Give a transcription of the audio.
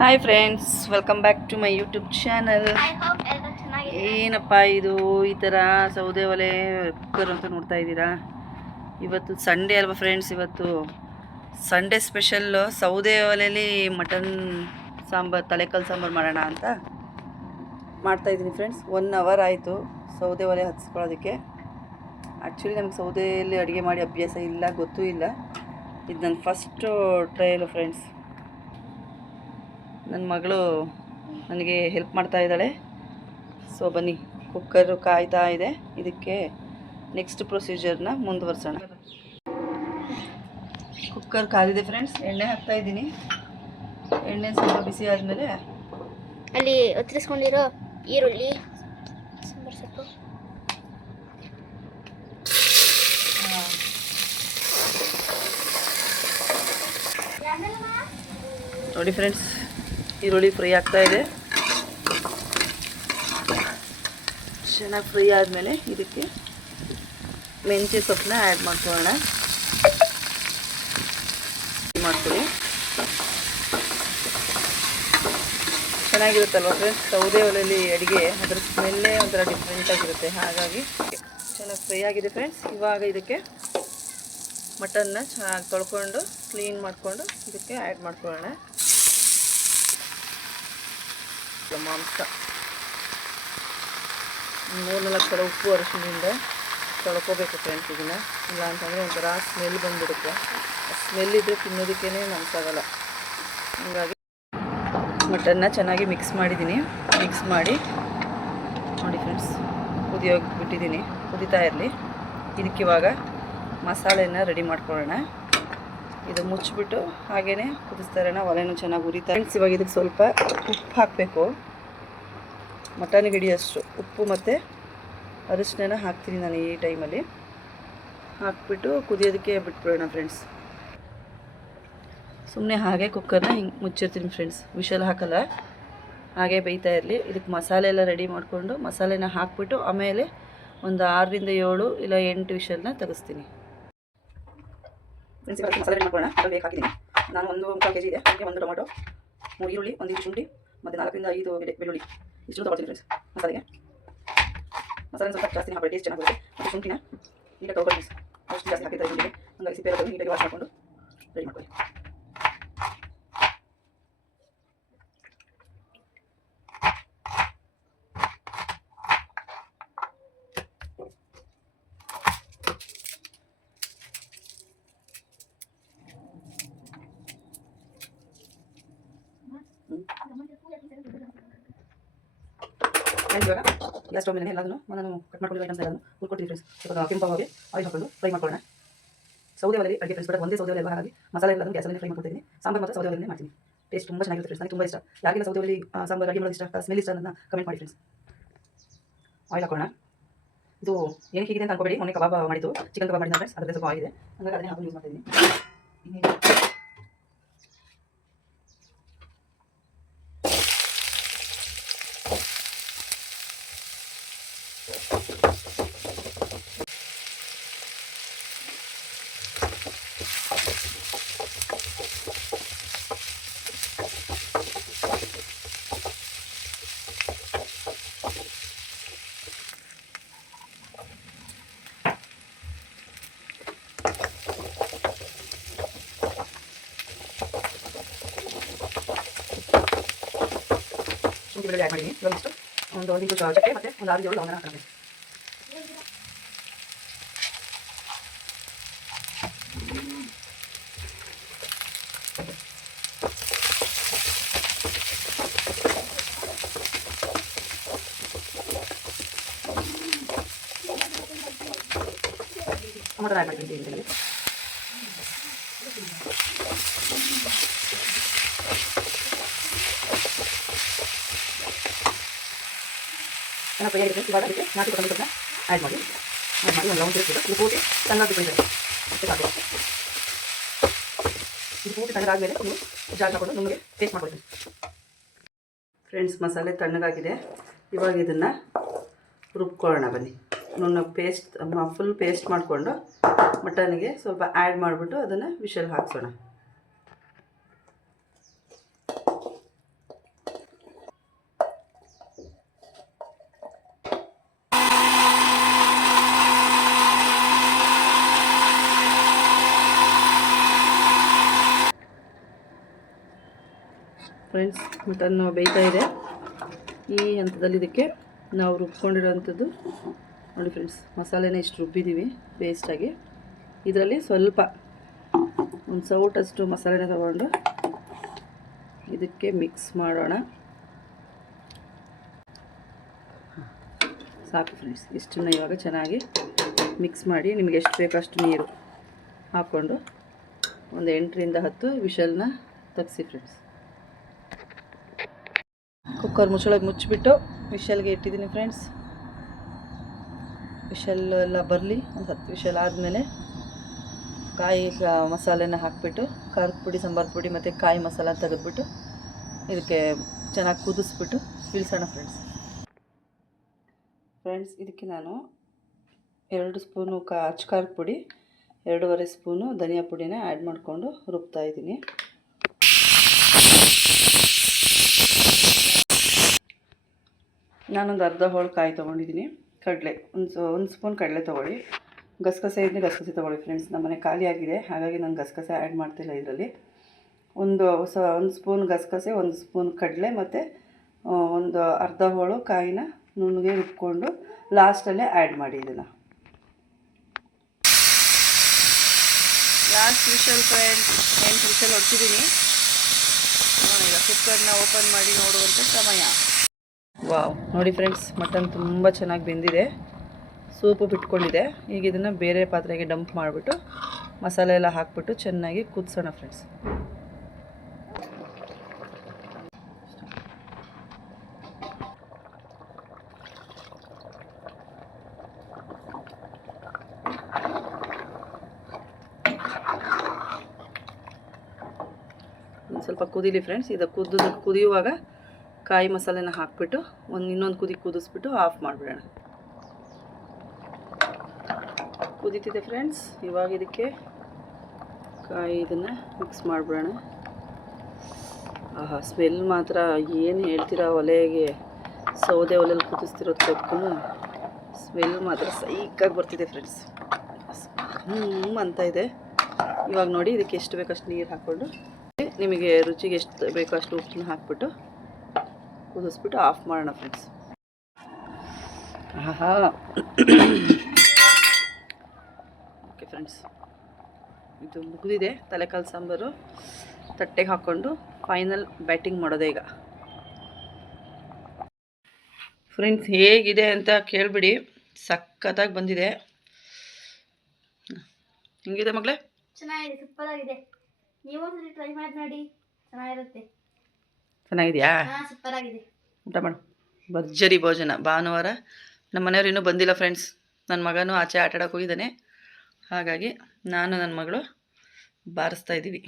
Hi friends welcome back to my YouTube channel ಏನಪ್ಪ ಇದು? ಈ ಥರ ಸೌದೆ ಒಲೆ ಕುಕ್ಕರ್ ಅಂತ ನೋಡ್ತಾ ಇದ್ದೀರಾ? ಇವತ್ತು ಸಂಡೇ ಅಲ್ವಾ ಫ್ರೆಂಡ್ಸ್ ಇವತ್ತು? ಸಂಡೇ ಸ್ಪೆಷಲ್ ಸೌದೆ ಒಲೆಯಲ್ಲಿ ಮಟನ್ ಸಾಂಬಾರು ತಲೆಕಲ್ ಸಾಂಬಾರು ಮಾಡೋಣ ಅಂತ ಮಾಡ್ತಾ ಇದ್ದೀನಿ ಫ್ರೆಂಡ್ಸ್ ಒನ್ ಅವರ್ ಆಯಿತು ಸೌದೆ ಒಲೆ ಹಚ್ಕೊಳ್ಳೋದಕ್ಕೆ. ಆ್ಯಕ್ಚುಲಿ ನಮ್ಗೆ ಸೌದೆಯಲ್ಲಿ ಅಡುಗೆ ಮಾಡಿ ಅಭ್ಯಾಸ ಇಲ್ಲ ಗೊತ್ತೂ ಇಲ್ಲ. ಇದು ನನ್ನ ಫಸ್ಟು ಟ್ರಯಲು ಫ್ರೆಂಡ್ಸ್ ನನ್ನ ಮಗಳು ನನಗೆ ಹೆಲ್ಪ್ ಮಾಡ್ತಾ ಇದ್ದಾಳೆ. ಸೊ ಬನ್ನಿ ಕುಕ್ಕರು ಕಾಯ್ತಾ ಇದೆ. ಇದಕ್ಕೆ ನೆಕ್ಸ್ಟ್ ಪ್ರೊಸೀಜರ್ನ ಮುಂದುವರ್ಸೋಣ. ಕುಕ್ಕರ್ ಕಾದಿದೆ ಫ್ರೆಂಡ್ಸ್ ಎಣ್ಣೆ ಹಾಕ್ತಾ ಇದ್ದೀನಿ. ಎಣ್ಣೆ ಸ್ವಲ್ಪ ಬಿಸಿ ಆದಮೇಲೆ ಅಲ್ಲಿ ಒತ್ತರಿಸ್ಕೊಂಡಿರೋ ಈರುಳ್ಳಿ ಸಾಂಬಾರ್ ಸೊಪ್ಪು. ನೋಡಿ ಫ್ರೆಂಡ್ಸ್ ಈರುಳ್ಳಿ ಫ್ರೈ ಆಗ್ತಾ ಇದೆ. ಚೆನ್ನಾಗಿ ಫ್ರೈ ಆದಮೇಲೆ ಇದಕ್ಕೆ ಮೆಂತ್ಯ ಸೊಪ್ಪನ್ನ ಆ್ಯಡ್ ಮಾಡ್ಕೊಳ್ಳೋಣ. ಮಾಡ್ಕೊಳ್ಳಿ. ಚೆನ್ನಾಗಿರುತ್ತಲ್ವ ಫ್ರೆಂಡ್ಸ್ ಸೌದೆ ಒಲೆಯಲ್ಲಿ ಅಡುಗೆ, ಅದರ ಸ್ಮೆಲ್ಲೇ ಒಂಥರ ಡಿಫ್ರೆಂಟಾಗಿರುತ್ತೆ ಹಾಗಾಗಿ ಚೆನ್ನಾಗಿ ಫ್ರೈ ಆಗಿದೆ ಫ್ರೆಂಡ್ಸ್ ಇವಾಗ ಇದಕ್ಕೆ ಮಟನ್ನ ಚೆನ್ನಾಗಿ ತೊಳ್ಕೊಂಡು ಕ್ಲೀನ್ ಮಾಡಿಕೊಂಡು ಇದಕ್ಕೆ ಆ್ಯಡ್ ಮಾಡ್ಕೊಳ್ಳೋಣ. ಮಾಂಸ. ಮೂರು ನಾಲ್ಕು ಸಲ ಉಪ್ಪು ಅರಿಶಿನಿಂದ ತೊಳ್ಕೊಬೇಕು ಫ್ರೆಂಡ್ಸ್ ಇದನ್ನ. ಇಲ್ಲ ಅಂತಂದರೆ ಒಂಥರ ಸ್ಮೆಲ್ ಬಂದ್ಬಿಡುತ್ತೆ. ಸ್ಮೆಲ್ ಇದ್ದರೆ ತಿನ್ನೋದಕ್ಕೇ ಮನಸ್ಸಾಗಲ್ಲ ಹಂಗಾಗಿ ಮಟನ್ನ ಚೆನ್ನಾಗಿ ಮಿಕ್ಸ್ ಮಾಡಿದ್ದೀನಿ. ಮಿಕ್ಸ್ ಮಾಡಿ ನೋಡಿ ಫ್ರೆಂಡ್ಸ್ ಕುದಿಯೋಗಿ ಬಿಟ್ಟಿದ್ದೀನಿ ಕುದಿತಾ ಇರಲಿ. ಇದಕ್ಕೆ ಇವಾಗ ಮಸಾಲೆನ ರೆಡಿ ಮಾಡ್ಕೊಳ್ಳೋಣ. ಇದು ಮುಚ್ಚಿಬಿಟ್ಟು ಹಾಗೇ ಕುದಿಸ್ತಾ ಇರೋಣ ಒಲೆನೂ ಚೆನ್ನಾಗಿ ಉರಿತಾ ಫ್ರೆಂಡ್ಸ್ ಇವಾಗ ಇದಕ್ಕೆ ಸ್ವಲ್ಪ ಉಪ್ಪು ಹಾಕಬೇಕು. ಮಟನ್ ಗಿಡಿಯಷ್ಟು ಉಪ್ಪು ಮತ್ತು ಅರಿಶಿನ ಹಾಕ್ತೀನಿ ನಾನು ಈ ಟೈಮಲ್ಲಿ. ಹಾಕ್ಬಿಟ್ಟು ಕುದಿಯೋದಕ್ಕೆ ಬಿಟ್ಬಿಡೋಣ ಫ್ರೆಂಡ್ಸ್ ಸುಮ್ಮನೆ ಹಾಗೆ ಕುಕ್ಕರ್ನ ಹಿಂಗೆ ಮುಚ್ಚಿರ್ತೀನಿ ಫ್ರೆಂಡ್ಸ್ ವಿಷಲ್ ಹಾಕಲ್ಲ. ಹಾಗೆ ಬೇಯ್ತಾ ಇರಲಿ. ಇದಕ್ಕೆ ಮಸಾಲೆ ಎಲ್ಲ ರೆಡಿ ಮಾಡಿಕೊಂಡು ಮಸಾಲೆನ ಹಾಕ್ಬಿಟ್ಟು ಆಮೇಲೆ ಒಂದು ಆರರಿಂದ ಏಳು ಇಲ್ಲ ಎಂಟು ವಿಷಲ್ನ ತೆಗೆಸ್ತೀನಿ ಇವಾಗ ಮಸಾಲೆ ರೆಡಿ ಮಾಡ್ಕೊಳ್ಳೋಣ ಅದು ಬೇಕು ಹಾಕಿದ್ದೀನಿ ನಾನು ಒಂದು ಮುಕ್ಕಾಲು ಕೆ ಜಿ ಇದೆ. ಹಾಗೆ ಒಂದು ಟೊಮೊಟೊ, ಮೂರು ಈರುಳ್ಳಿ, ಒಂದು ಇಂಚು ಶುಂಠಿ, ಮತ್ತು ನಾಲ್ಕರಿಂದ ಐದು ಬೆಳೆ ಬೆಳ್ಳುಳ್ಳಿ. ಇಷ್ಟು ತೊಗೊಳ್ತೀನಿ ಫ್ರೆಂಡ್ಸ್ ಮಸಾಲೆಗೆ. ಮಸಾಲೆ ಸ್ವಲ್ಪ ಜಾಸ್ತಿ ಹಾಕಿ ಟೇಸ್ಟ್ ಚೆನ್ನಾಗಿರುತ್ತೆ ಮತ್ತು ಶುಂಠಿನ ನೀಟಾಗಿ ತೊಗೊಳ್ಳಿ ಅಷ್ಟು ಜಾಸ್ತಿ ಹಾಕಿದ್ದಾರೆ ಶುಂಠಿಗೆ ಹಂಗಾಗಿ ಸಿಪ್ಪೆ ನೀಟಾಗಿ ವಾಶ್ ಮಾಡಿಕೊಂಡು ರೆಡಿ ಮಾಡ್ಕೊಳ್ಳಿ. ಫ್ರೆಂಡ್ಸ್ ಇವಾಗ ಗ್ಯಾಸ್ ಸ್ಟವ್ ಮೇಲೆ ಎಲ್ಲದನ್ನು ನಾನು ಕಟ್ ಮಾಡ್ಕೊಂಡಿರೋ ಐಟಮ್ಸ್ ಎಲ್ಲನೂ ಹುರ್ಕೊಡ್ತೀನಿ ಫ್ರೆಂಡ್ಸ್ ಇವಾಗ ಕೆಂಪಾಗಿ ಆಯಿಲ್ ಹಾಕೊಂಡು ಫ್ರೈ ಮಾಡ್ಕೊಳ್ಳೋಣ. ಸೌದೆ ಒಲೆಯಲ್ಲಿ ಅಡುಗೆ ಫ್ರೆಂಡ್ಸ್ ಬಟ್ ಒಂದೇ ಸೌದೆ ಒಲೆ ಹಾಗಾಗಿ ಮಸಾಲೆ ಎಲ್ಲದನ್ನು ಗ್ಯಾಸಲ್ಲಿ ಫ್ರೈ ಮಾಡ್ಕೊಡ್ತೀನಿ. ಸಾಂಬಾರು ಮಾತ್ರ ಸೌದೆ ಮಾಡ್ತೀನಿ. ಟೇಸ್ಟ್ ತುಂಬ ಚೆನ್ನಾಗಿರುತ್ತೆ ಫ್ರೆಂಡ್ಸ್ ನನಗೆ ತುಂಬ ಇಷ್ಟ. ಯಾರಿಗೆಲ್ಲ ಸೌದೆ ಒಲೆಯಲ್ಲಿ ಸಾಂಬಾರು ಅಡುಗೆ ಮಾಡೋದು ಇಷ್ಟ ಸ್ಮೆಲ್ ಇಷ್ಟ ಅನ್ನೋದನ್ನ ಕಮೆಂಟ್ ಮಾಡಿ ಫ್ರೆಂಡ್ಸ್ ಆಯಿಲ್ ಹಾಕೋಣ ಇದು ಏನಕ್ಕೆ ಹೀಗಿದೆ ಅಂತ ಅನ್ಕೋಬೇಡಿ. ಮೊನ್ನೆ ಕಬಾಬ್ ಮಾಡಿದ್ದು, ಚಿಕನ್ ಕಬಾಬ್ ಮಾಡಿದ ಫ್ರೆಂಡ್ಸ್ ಅದರಲ್ಲಿ ಸ್ವಲ್ಪ ಆಗಿದೆ ಹಂಗಾಗಿ ಅದನ್ನೇ ಹಾಕೊಂಡು ಯೂಸ್ ಮಾಡ್ತಾ ಇದ್ದೀನಿ ಶುಂಠಿ ಬೆಳ್ಳುಳ್ಳಿ ಆ್ಯಡ್ ಮಾಡಿದ್ದೀನಿ ಇವಾಗ ಇಷ್ಟು ಒಂದು ಒಂದು ಇಂಚು ಚಕ್ಕೆ ಮತ್ತು ಒಂದು ಆರು ಏಳು ಲವಂಗನ ಹಾಕೋಣ ಟೊಮೊಟೊ ಆ್ಯಡ್ ಮಾಡಿದ್ದೀನಿ ಇದರಲ್ಲಿ ಚೆನ್ನಾಗಿ ಫ್ರೈ ಆಗಿದೆ ಇವಾಗ ಅದಕ್ಕೆ ನಾಟಿ ಕೊತ್ತಂಬರಿ ಸೊಪ್ಪನ್ನ ಆ್ಯಡ್ ಮಾಡಿ. ಆ್ಯಡ್ ಮಾಡಿ, ಒಂದು ಲವಂಗ ತಿರುಗಿಬಿಟ್ಟು ಇದು. ಪೂರ್ತಿ ಚೆನ್ನಾಗಿ ಬಿಟ್ಟಿದ್ದಾರೆ ಅಷ್ಟೇ ಸಾಕು. ಇದು ಪೂರ್ತಿ ತಣ್ಣಗಾದಮೇಲೆ ನೀವು ಜಾಗ ಹಾಕೊಂಡು ನಮಗೆ ಟೇಸ್ಟ್ ಮಾಡ್ಕೊಳ್ತೀನಿ ಫ್ರೆಂಡ್ಸ್ ಮಸಾಲೆ ತಣ್ಣಗಾಗಿದೆ. ಇವಾಗ ಇದನ್ನು ರುಬ್ಕೊಳ್ಳೋಣ ಬನ್ನಿ. ನುಣ್ಣಗೆ ಪೇಸ್ಟ್ ಫುಲ್ ಪೇಸ್ಟ್ ಮಾಡಿಕೊಂಡು ಮಟನ್ಗೆ ಸ್ವಲ್ಪ ಆ್ಯಡ್ ಮಾಡಿಬಿಟ್ಟು ಅದನ್ನು ವಿಷಲ್ ಹಾಕ್ಸೋಣ. ಫ್ರೆಂಡ್ಸ್, ಮಟನ್ ಬೇಯ್ತಾ ಇದೆ. ಈ ಹಂತದಲ್ಲಿ ಇದಕ್ಕೆ ನಾವು ರುಬ್ಕೊಂಡಿರೋಂಥದ್ದು ನೋಡಿ ಫ್ರೆಂಡ್ಸ್, ಮಸಾಲೆನ ಇಷ್ಟು ರುಬ್ಬಿದ್ದೀವಿ ಪೇಸ್ಟಾಗಿ ಇದರಲ್ಲಿ ಸ್ವಲ್ಪ ಒಂದು ಸೌಟಷ್ಟು ಮಸಾಲೆನ ತಗೊಂಡು ಇದಕ್ಕೆ ಮಿಕ್ಸ್ ಮಾಡೋಣ. ಸಾಕು ಫ್ರೆಂಡ್ಸ್, ಇಷ್ಟನ್ನು ಇವಾಗ ಚೆನ್ನಾಗಿ ಮಿಕ್ಸ್ ಮಾಡಿ ನಿಮಗೆ ಎಷ್ಟು ಬೇಕೋ ಅಷ್ಟು ನೀರು ಹಾಕ್ಕೊಂಡು ಒಂದು ಎಂಟರಿಂದ ಹತ್ತು ವಿಷಲ್ನ ತಗ್ಸಿ ಫ್ರೆಂಡ್ಸ್. ಕುಕ್ಕರ್ ಮುಚ್ಚಳಗೆ ಮುಚ್ಚಿಬಿಟ್ಟು ವಿಶಲ್ಗೆ ಇಟ್ಟಿದ್ದೀನಿ ಫ್ರೆಂಡ್ಸ್. ವಿಷಲ್ ಎಲ್ಲ ಬರಲಿ, ಒಂದು ಹತ್ತು ವಿಶಲ್ ಆದಮೇಲೆ ಕಾಯಿ ಮಸಾಲೆನ ಹಾಕಿಬಿಟ್ಟು, ಖಾರದ ಪುಡಿ, ಸಾಂಬಾರು ಪುಡಿ ಮತ್ತು ಕಾಯಿ ಮಸಾಲ ತೆಗೆದ್ಬಿಟ್ಟು ಇದಕ್ಕೆ ಚೆನ್ನಾಗಿ ಕುದಿಸ್ಬಿಟ್ಟು ಇಳಿಸೋಣ ಫ್ರೆಂಡ್ಸ್. ಫ್ರೆಂಡ್ಸ್, ಇದಕ್ಕೆ ನಾನು ಎರಡು ಸ್ಪೂನು ಕಾ ಖಾರದ ಪುಡಿ, ಎರಡೂವರೆ ಸ್ಪೂನು ಧನಿಯಾ ಪುಡಿನ ಆ್ಯಡ್ ಮಾಡಿಕೊಂಡು ರುಬ್ತಾ ಇದ್ದೀನಿ. ನಾನೊಂದು ಅರ್ಧ ಹೋಳು ಕಾಯಿ ತೊಗೊಂಡಿದ್ದೀನಿ. ಕಡಲೆ, ಒಂದು ಒಂದು ಸ್ಪೂನ್ ಕಡಲೆ ತೊಗೊಳ್ಳಿ. ಗಸಗಸೆ ಇದ್ದರೆ ಗಸಗಸೆ ತೊಗೊಳ್ಳಿ ಫ್ರೆಂಡ್ಸ್ ನಮ್ಮನೆ ಖಾಲಿಯಾಗಿದೆ ಹಾಗಾಗಿ ನಾನು ಗಸಗಸೆ ಆ್ಯಡ್ ಮಾಡ್ತಿಲ್ಲ ಇದರಲ್ಲಿ. ಒಂದು ಹೊಸ, ಒಂದು ಸ್ಪೂನ್ ಗಸಗಸೆ, ಒಂದು ಸ್ಪೂನ್ ಕಡಲೆ ಮತ್ತು ಒಂದು ಅರ್ಧ ಹೋಳು ಕಾಯಿನ ನುಣ್ಣಗೆ ರುಬ್ಕೊಂಡು ಲಾಸ್ಟಲ್ಲೇ ಆ್ಯಡ್ ಮಾಡಿ ಇದನ್ನು. ಲಾಸ್ಟ್ ವಿಷಲ್ ಫ್ರೆಂಡ್ಸ್ ಎಂಟು ವಿಷಲ್ ಹೊಡ್ತಿದ್ದೀನಿ ಕುಕ್ಕರ್ನ ಓಪನ್ ಮಾಡಿ ನೋಡುವಂಥ ಸಮಯ. ವಾವ್. ನೋಡಿ ಫ್ರೆಂಡ್ಸ್, ಮಟನ್ ತುಂಬ ಚೆನ್ನಾಗಿ ಬೆಂದಿದೆ. ಸೂಪು ಬಿಟ್ಕೊಂಡಿದೆ. ಈಗ ಇದನ್ನು ಬೇರೆ ಪಾತ್ರೆಗೆ ಡಂಪ್ ಮಾಡಿಬಿಟ್ಟು ಮಸಾಲೆ ಎಲ್ಲ ಹಾಕ್ಬಿಟ್ಟು ಚೆನ್ನಾಗಿ ಕುದಿಸೋಣ ಫ್ರೆಂಡ್ಸ್. ಸ್ವಲ್ಪ ಕುದೀಲಿ ಫ್ರೆಂಡ್ಸ್. ಇದು ಕುದ್ದು ಕುದಿಯುವಾಗ ಕಾಯಿ ಮಸಾಲೆನ ಹಾಕ್ಬಿಟ್ಟು ಒಂದು ಇನ್ನೊಂದು ಕುದಿ ಕುದಿಸ್ಬಿಟ್ಟು ಆಫ್ ಮಾಡಿಬಿಡೋಣ. ಕುದೀತಿದೆ ಫ್ರೆಂಡ್ಸ್ ಇವಾಗ ಇದಕ್ಕೆ ಕಾಯಿ ಇದನ್ನು ಮಿಕ್ಸ್ ಮಾಡಿಬಿಡೋಣ. ಆಹಾ ಸ್ಮೆಲ್ ಮಾತ್ರ ಏನು ಹೇಳ್ತೀರಾ ಒಲೆಗೆ? ಸೌದೆ ಒಲೆಯಲ್ಲಿ ಕುದಿಸ್ತಿರೋದು ತಕ್ಕೂ. ಸ್ಮೆಲ್ ಮಾತ್ರ ಸೈಕಾಗಿ ಬರ್ತಿದೆ ಫ್ರೆಂಡ್ಸ್ ಹ್ಞೂ ಅಂತ ಇದೆ. ಇವಾಗ ನೋಡಿ ಇದಕ್ಕೆ ಎಷ್ಟು ಬೇಕಷ್ಟು ನೀರು ಹಾಕ್ಕೊಂಡು. ನಿಮಗೆ ರುಚಿಗೆ ಎಷ್ಟು ಬೇಕೋ ಅಷ್ಟು ಉಪ್ಪನ್ನ ಹಾಕ್ಬಿಟ್ಟು ಕುದಿಸ್ಬಿಟ್ಟು ಆಫ್ ಮಾಡೋಣ ಫ್ರೆಂಡ್ಸ್. ಆಹಾ. ಓಕೆ ಫ್ರೆಂಡ್ಸ್ ಇದು ಮುಗಿದಿದೆ ತಲೆಕಾಲು ಸಾಂಬಾರು. ತಟ್ಟೆಗೆ ಹಾಕ್ಕೊಂಡು ಫೈನಲ್ ಬ್ಯಾಟಿಂಗ್ ಮಾಡೋದೇ ಈಗ. ಫ್ರೆಂಡ್ಸ್ ಹೇಗಿದೆ ಅಂತ ಕೇಳಿಬಿಡಿ. ಸಖತ್ತಾಗಿ ಬಂದಿದೆ. ಹೆಂಗಿದೆ ಮಗಳೇ? ಚೆನ್ನಾಗಿದೆ ಸೂಪರ್ ಆಗಿದೆ ನೀವು ಟ್ರೈ ಮಾಡಿ ನೋಡಿ. ಚೆನ್ನಾಗಿರುತ್ತೆ. ಚೆನ್ನಾಗಿದೆಯಾ? ಊಟ ಮಾಡು. ಭರ್ಜರಿ ಭೋಜನ. ಭಾನುವಾರ ನಮ್ಮ ಮನೆಯವ್ರು ಇನ್ನೂ ಬಂದಿಲ್ಲ ಫ್ರೆಂಡ್ಸ್ ನನ್ನ ಮಗನೂ ಆಚೆ ಆಟಾಡೋಕೆ ಹೋಗಿದ್ದಾನೆ. ಹಾಗಾಗಿ ನಾನು ನನ್ನ ಮಗಳು ಬಾರಿಸ್ತಾ ಇದ್ದೀವಿ.